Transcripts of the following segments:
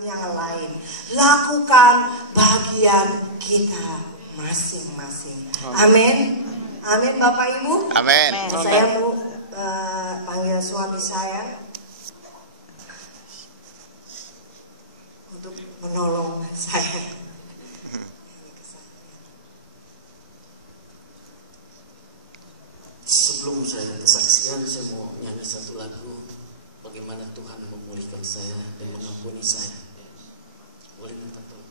yang lain. Lakukan bagian kita masing-masing. Amin. Amin Bapak Ibu. Amin. Saya mau panggil suami saya untuk menolong saya. Sebelum saya kesaksian, saya mau nyanyi satu lagu. Bagaimana Tuhan memulihkan saya dan mengampuni saya. Boleh minta tolong?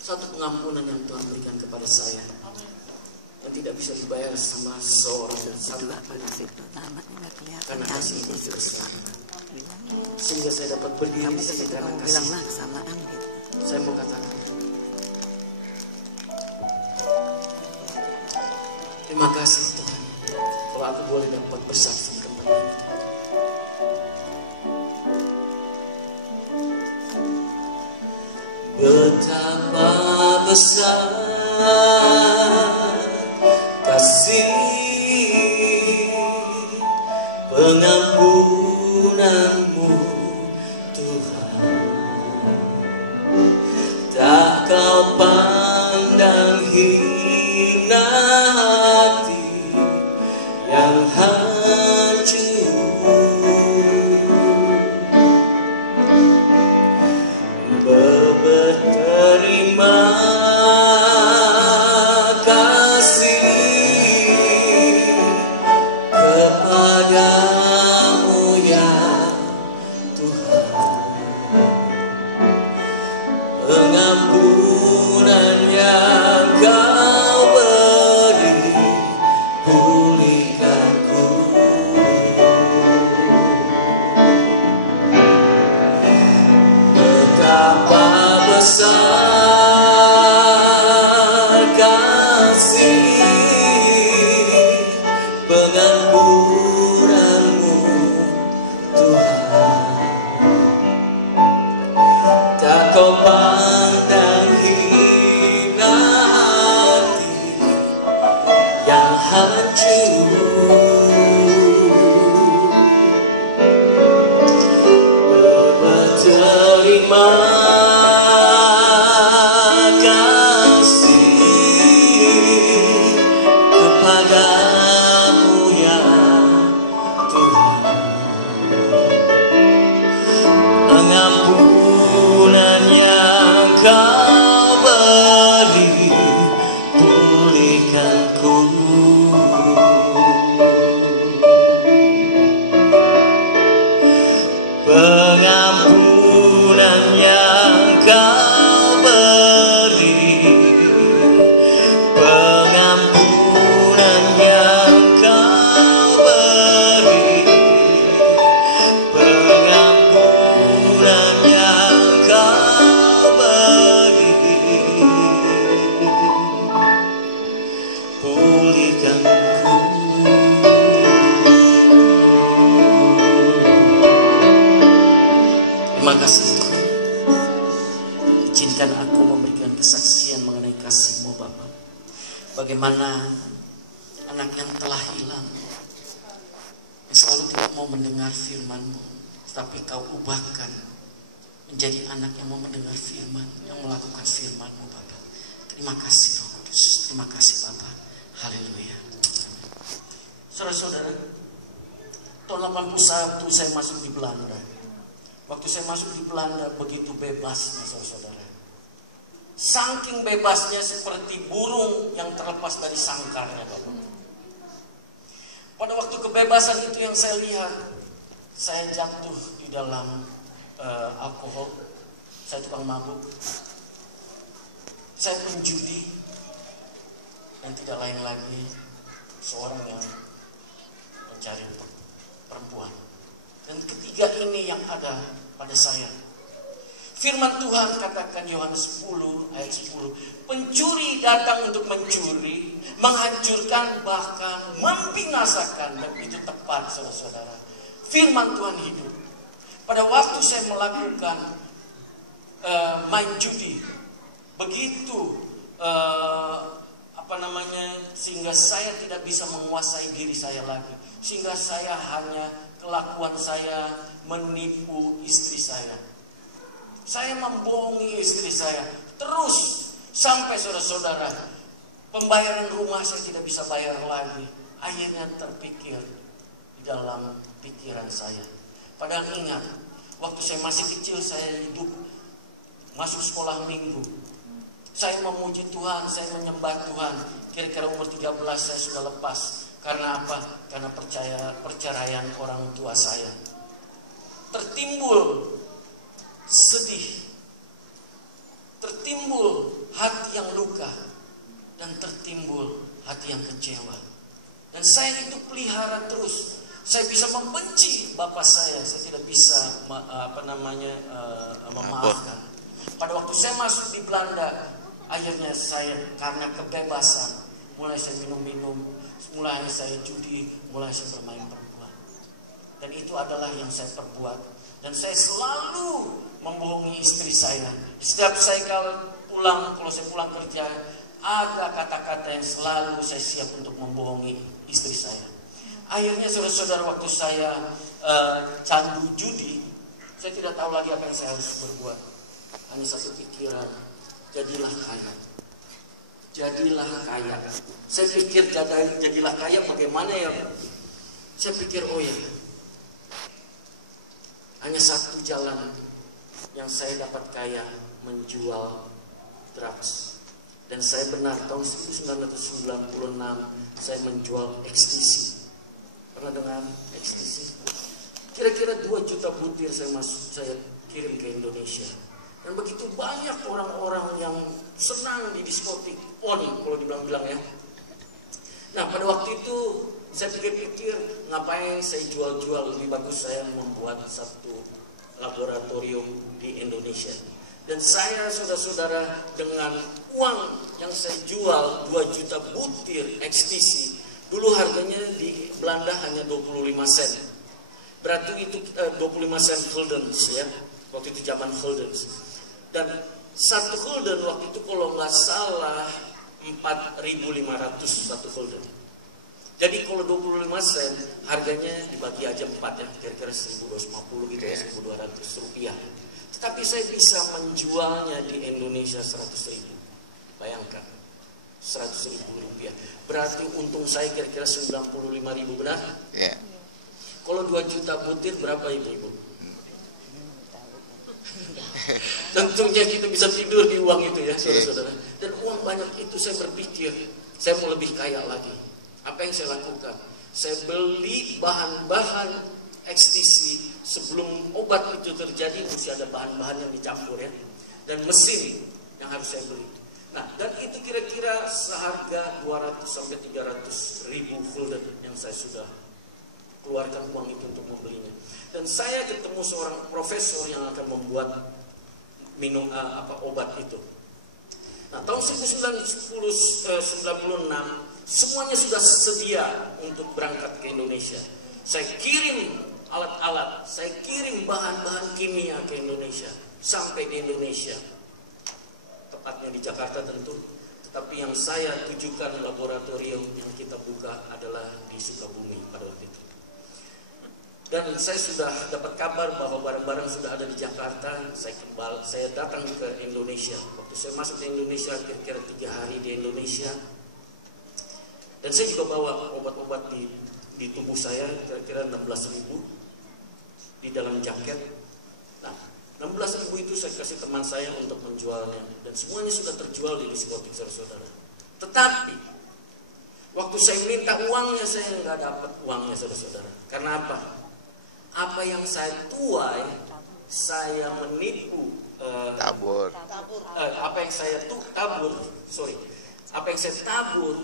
Satu pengampunan yang Tuhan berikan kepada saya yang tidak bisa dibayar sama seorang karena kasih itu besar. Sehingga saya dapat berdiri di sini karena kasih. Saya mau katakan terima kasih Tuhan kalau aku boleh dapat bersaksi kembali. Betapa besar kasih pengampunanmu Tuhan, tak kau pandang hina hati yang hancur. Berterima kasih kepadamu ya Tuhan, pengampunan yang kau beri pulihkanku. Betapa besar kasih pengampunanmu Tuhan, tak kau pandang hina hati yang hancur. Berterima kepadamu ya Tuhan, pengampunan yang kau beri pulihkanku. Pengampunan yang kau beri, pengampunan yang kau beri, pengampunan yang kau beri, pulihkanku. Terima kasih Tuhan. Izinkan aku memberikan kesaksian mengenai kasih-Mu Bapa. Bagaimana anak yang telah hilang, yang selalu tidak mau mendengar firman-Mu, tapi Kau ubahkan menjadi anak yang mau mendengar firman, yang melakukan firman-Mu Bapa. Terima kasih Roh Kudus, terima kasih Bapa. Haleluya. Saudara-saudara, tahun 81 saya masuk di Belanda. Waktu saya masuk di Belanda begitu bebasnya saudara-saudara. Saking bebasnya seperti burung yang terlepas dari sangkarnya Bapak. Pada waktu kebebasan itu yang saya lihat, saya jatuh di dalam alkohol. Saya tukang mabuk. Saya penjudi. Dan tidak lain lagi seorang yang mencari perempuan. Dan ketiga ini yang ada pada saya. Firman Tuhan katakan Yohanes 10 ayat 10, pencuri datang untuk mencuri, menghancurkan, bahkan membinasakan. Dan itu tepat saudara-saudara. Firman Tuhan hidup. Pada waktu saya melakukan main judi, begitu sehingga saya tidak bisa menguasai diri saya lagi, sehingga saya hanya kelakuan saya menipu istri saya. Saya membohongi istri saya terus sampai saudara-saudara, pembayaran rumah saya tidak bisa bayar lagi. Akhirnya terpikir di dalam pikiran saya. Padahal ingat, waktu saya masih kecil saya hidup masuk sekolah minggu. Saya memuji Tuhan, saya menyembah Tuhan. Kira-kira umur 13 saya sudah lepas. Karena apa? Karena perceraian orang tua saya. Tertimbul sedih, tertimbul hati yang luka, dan tertimbul hati yang kecewa. Dan saya itu pelihara terus. Saya bisa membenci bapak saya tidak bisa memaafkan. Pada waktu saya masuk di Belanda, akhirnya saya karena kebebasan, mulai saya minum-minum, mulai saya judi, mulai saya bermain perempuan. Dan itu adalah yang saya perbuat. Dan saya selalu membohongi istri saya. Setiap saya kalau saya pulang kerja, ada kata-kata yang selalu saya siap untuk membohongi istri saya. Akhirnya saudara-saudara, waktu saya candu judi, saya tidak tahu lagi apa yang saya harus berbuat. Hanya satu pikiran, jadilah kaya. Jadilah kaya. Saya pikir jadilah kaya bagaimana ya? Saya pikir oh ya, hanya satu jalan yang saya dapat kaya, menjual drugs. Dan saya benar, tahun 1996 saya menjual ekstasi. Pernah dengar ekstasi? Kira-kira 2 juta butir saya kirim ke Indonesia. Dan begitu banyak orang-orang yang senang di diskotik, poni kalau dibilang-bilang ya. Nah pada waktu itu saya pikir-pikir, ngapain saya jual-jual, lebih bagus saya membuat satu laboratorium di Indonesia. Dan saya saudara-saudara dengan uang yang saya jual 2 juta butir ekstasi, dulu harganya di Belanda hanya 25 sen. Berarti itu 25 sen guldens ya, waktu itu zaman guldens. Dan 1 gulden waktu itu kalau nggak salah 4.500 1 gulden. Jadi kalau 25 sen harganya dibagi aja 4 ya, kira-kira 1.250 gitu ya, 1.200 rupiah. Tetapi saya bisa menjualnya di Indonesia 100.000. Bayangkan, 100.000 rupiah. Berarti untung saya kira-kira 95.000, benar? Yeah. Kalau 2 juta butir berapa ibu-ibu? Tentunya kita bisa tidur di uang itu ya, saudara-saudara. Dan uang banyak itu saya berpikir, saya mau lebih kaya lagi. Apa yang saya lakukan? Saya beli bahan-bahan ekstasi sebelum obat itu terjadi, mesti ada bahan-bahan yang dicampur ya, dan mesin yang harus saya beli. Nah, dan itu kira-kira seharga 200 sampai 300 ribu gulden yang saya sudah keluarkan uang itu untuk membelinya. Dan saya ketemu seorang profesor yang akan membuat obat itu. Nah, tahun 1996 semuanya sudah sedia untuk berangkat ke Indonesia. Saya kirim alat-alat, saya kirim bahan-bahan kimia ke Indonesia, sampai di Indonesia, tepatnya di Jakarta tentu. Tetapi yang saya tujukan laboratorium yang kita buka adalah di Sukabumi pada waktu itu. Dan saya sudah dapat kabar bahwa barang-barang sudah ada di Jakarta. Saya datang ke Indonesia. Waktu saya masuk ke Indonesia, kira-kira 3 hari di Indonesia. Dan saya juga bawa obat-obat di tubuh saya, kira-kira 16.000 di dalam jaket. Nah, 16.000 itu saya kasih teman saya untuk menjualnya. Dan semuanya sudah terjual di diskotik, saudara-saudara. Tetapi waktu saya minta uangnya, saya nggak dapat uangnya, saudara-saudara. Karena apa? Apa yang saya tuai, saya menipu. Apa yang saya tabur,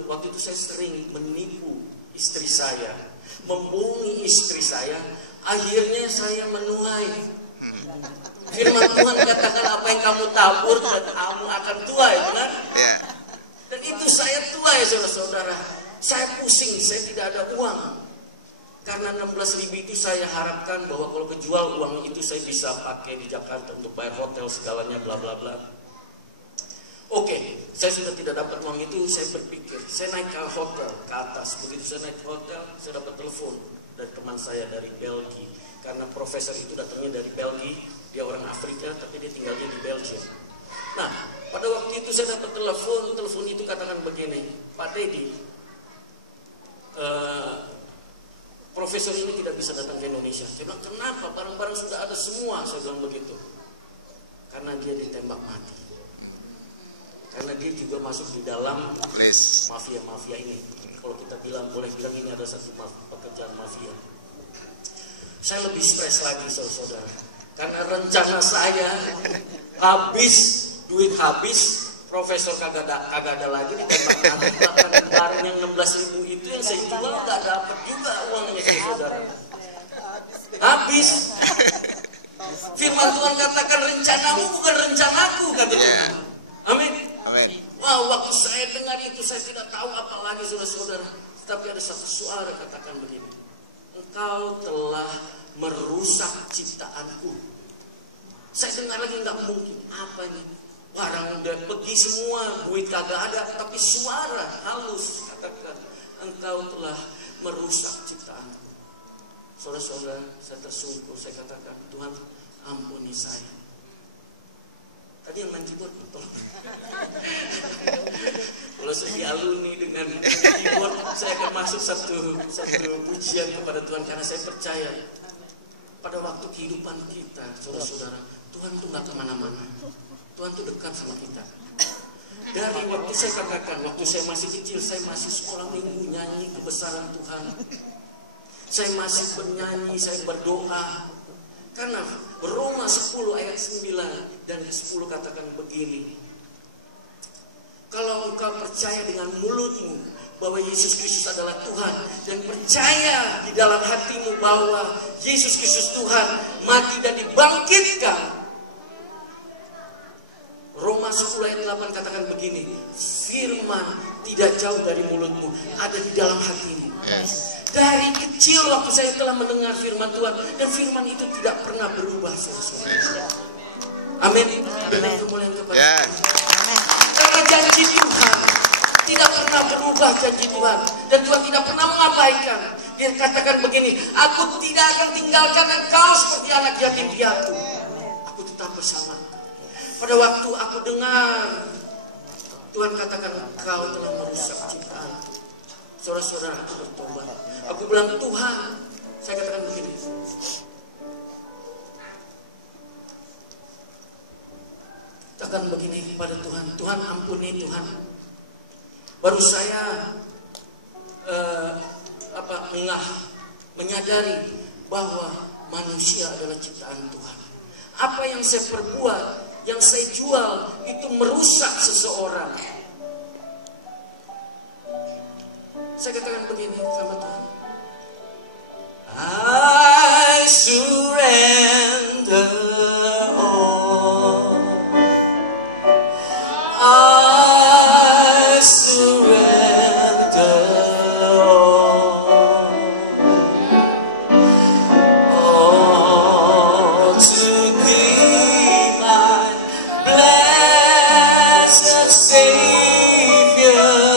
waktu itu saya sering menipu istri saya, membohongi istri saya. Akhirnya saya menuai. Firman Tuhan katakan apa yang kamu tabur dan kamu akan tuai, benar? Dan itu saya tuai, saudara-saudara. Saya pusing, saya tidak ada uang. Karena 16.000 itu saya harapkan bahwa kalau kejual uang itu saya bisa pakai di Jakarta untuk bayar hotel segalanya, bla bla bla. Oke, saya sudah tidak dapat uang itu, saya berpikir, saya naik ke hotel, ke atas. Begitu saya naik ke hotel, saya dapat telepon dari teman saya dari Belgia. Karena profesor itu datangnya dari Belgia, dia orang Afrika, tapi dia tinggalnya di Belgia. Nah, pada waktu itu saya dapat telepon itu katakan begini, Pak Teddy, profesor ini tidak bisa datang ke Indonesia. Saya bilang, kenapa? Barang-barang sudah ada semua, saya bilang begitu. Karena dia ditembak mati. Karena dia juga masuk di dalam mafia-mafia ini. Kalau kita boleh bilang ini ada satu pekerjaan mafia. Saya lebih stres lagi saudara-saudara. Karena rencana saya habis, duit habis, profesor kagak ada lagi ditembak mati. Bahkan barang yang 16.000 itu yang saya jual nggak dapat juga uangnya saudara. Habis. Firman Tuhan katakan rencanamu bukan rencanaku, kata Tuhan. Amin. Wah, waktu saya dengar itu saya tidak tahu apa lagi saudara-saudara. Tapi ada satu suara katakan begini, engkau telah merusak ciptaanku. Saya dengar lagi nggak mungkin, apa ini? Barang udah pergi semua, duit kagak ada, tapi suara halus katakan engkau telah merusak ciptaanku. Saudara-saudara, saya tersungkur, saya katakan Tuhan ampuni saya. Tadi yang main keyboard betul. Kalau saya dialuni dengan keyboard, saya akan masuk satu pujian kepada Tuhan karena saya percaya pada waktu kehidupan kita, saudara-saudara, Tuhan tuh nggak kemana-mana. Tuhan tuh dekat sama kita. Dari waktu saya katakan, waktu saya masih kecil, saya masih sekolah minggu nyanyi kebesaran Tuhan. Saya masih bernyanyi, saya berdoa. Karena Roma 10 ayat 9 dan 10 katakan begini. Kalau engkau percaya dengan mulutmu bahwa Yesus Kristus adalah Tuhan dan percaya di dalam hatimu bahwa Yesus Kristus Tuhan mati dan dibangkitkan. Roma 10 ayat 8 katakan begini. Firman tidak jauh dari mulutmu, ada di dalam hatimu. Dari kecil waktu saya telah mendengar firman Tuhan dan firman itu tidak pernah berubah saudara-saudara. Amin. Dengan kemuliaan kepada Tuhan. Karena janji Tuhan tidak pernah berubah, janji Tuhan, dan Tuhan tidak pernah mengabaikan. Dia katakan begini, aku tidak akan tinggalkan engkau seperti anak yatim piatu. Aku tetap bersama. Pada waktu aku dengar Tuhan katakan engkau telah merusak ciptaan. Saudara-saudara, aku bertobat. Aku bilang Tuhan, saya katakan begini. Katakan begini kepada Tuhan, Tuhan ampuni Tuhan. Baru saya menyadari bahwa manusia adalah ciptaan Tuhan. Apa yang saya perbuat, yang saya jual itu merusak seseorang. Saya katakan begini sama Tuhan. I surrender all. I surrender all. All to Thee, my blessed Savior.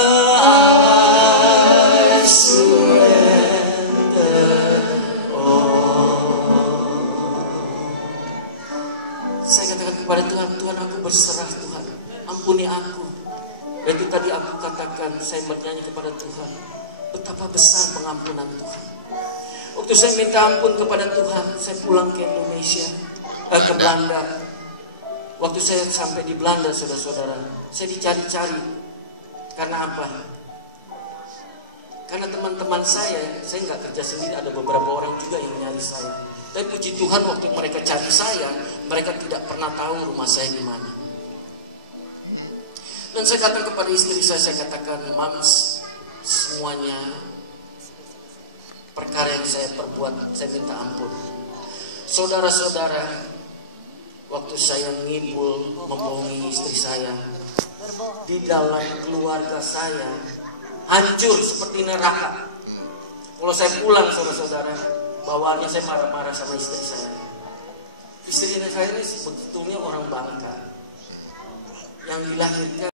Kepada Tuhan, Tuhan aku berserah Tuhan, ampuni aku. Dan itu tadi aku katakan, saya bernyanyi kepada Tuhan, betapa besar pengampunan Tuhan. Waktu saya minta ampun kepada Tuhan, saya pulang ke Indonesia, ke Belanda. Waktu saya sampai di Belanda, saudara-saudara, saya dicari-cari. Karena apa? Karena teman-teman saya nggak kerja sendiri, ada beberapa orang juga yang nyari saya. Tapi puji Tuhan waktu mereka cari saya, mereka tidak pernah tahu rumah saya di mana. Dan saya katakan kepada istri saya katakan, Mams, semuanya perkara yang saya perbuat, saya minta ampun. Saudara-saudara, waktu saya ngibul membohongi istri saya, di dalam keluarga saya hancur seperti neraka. Kalau saya pulang, saudara-saudara, bawaannya saya marah-marah sama istri saya. Istri saya ini sebetulnya orang Bangka. yang dilahirkan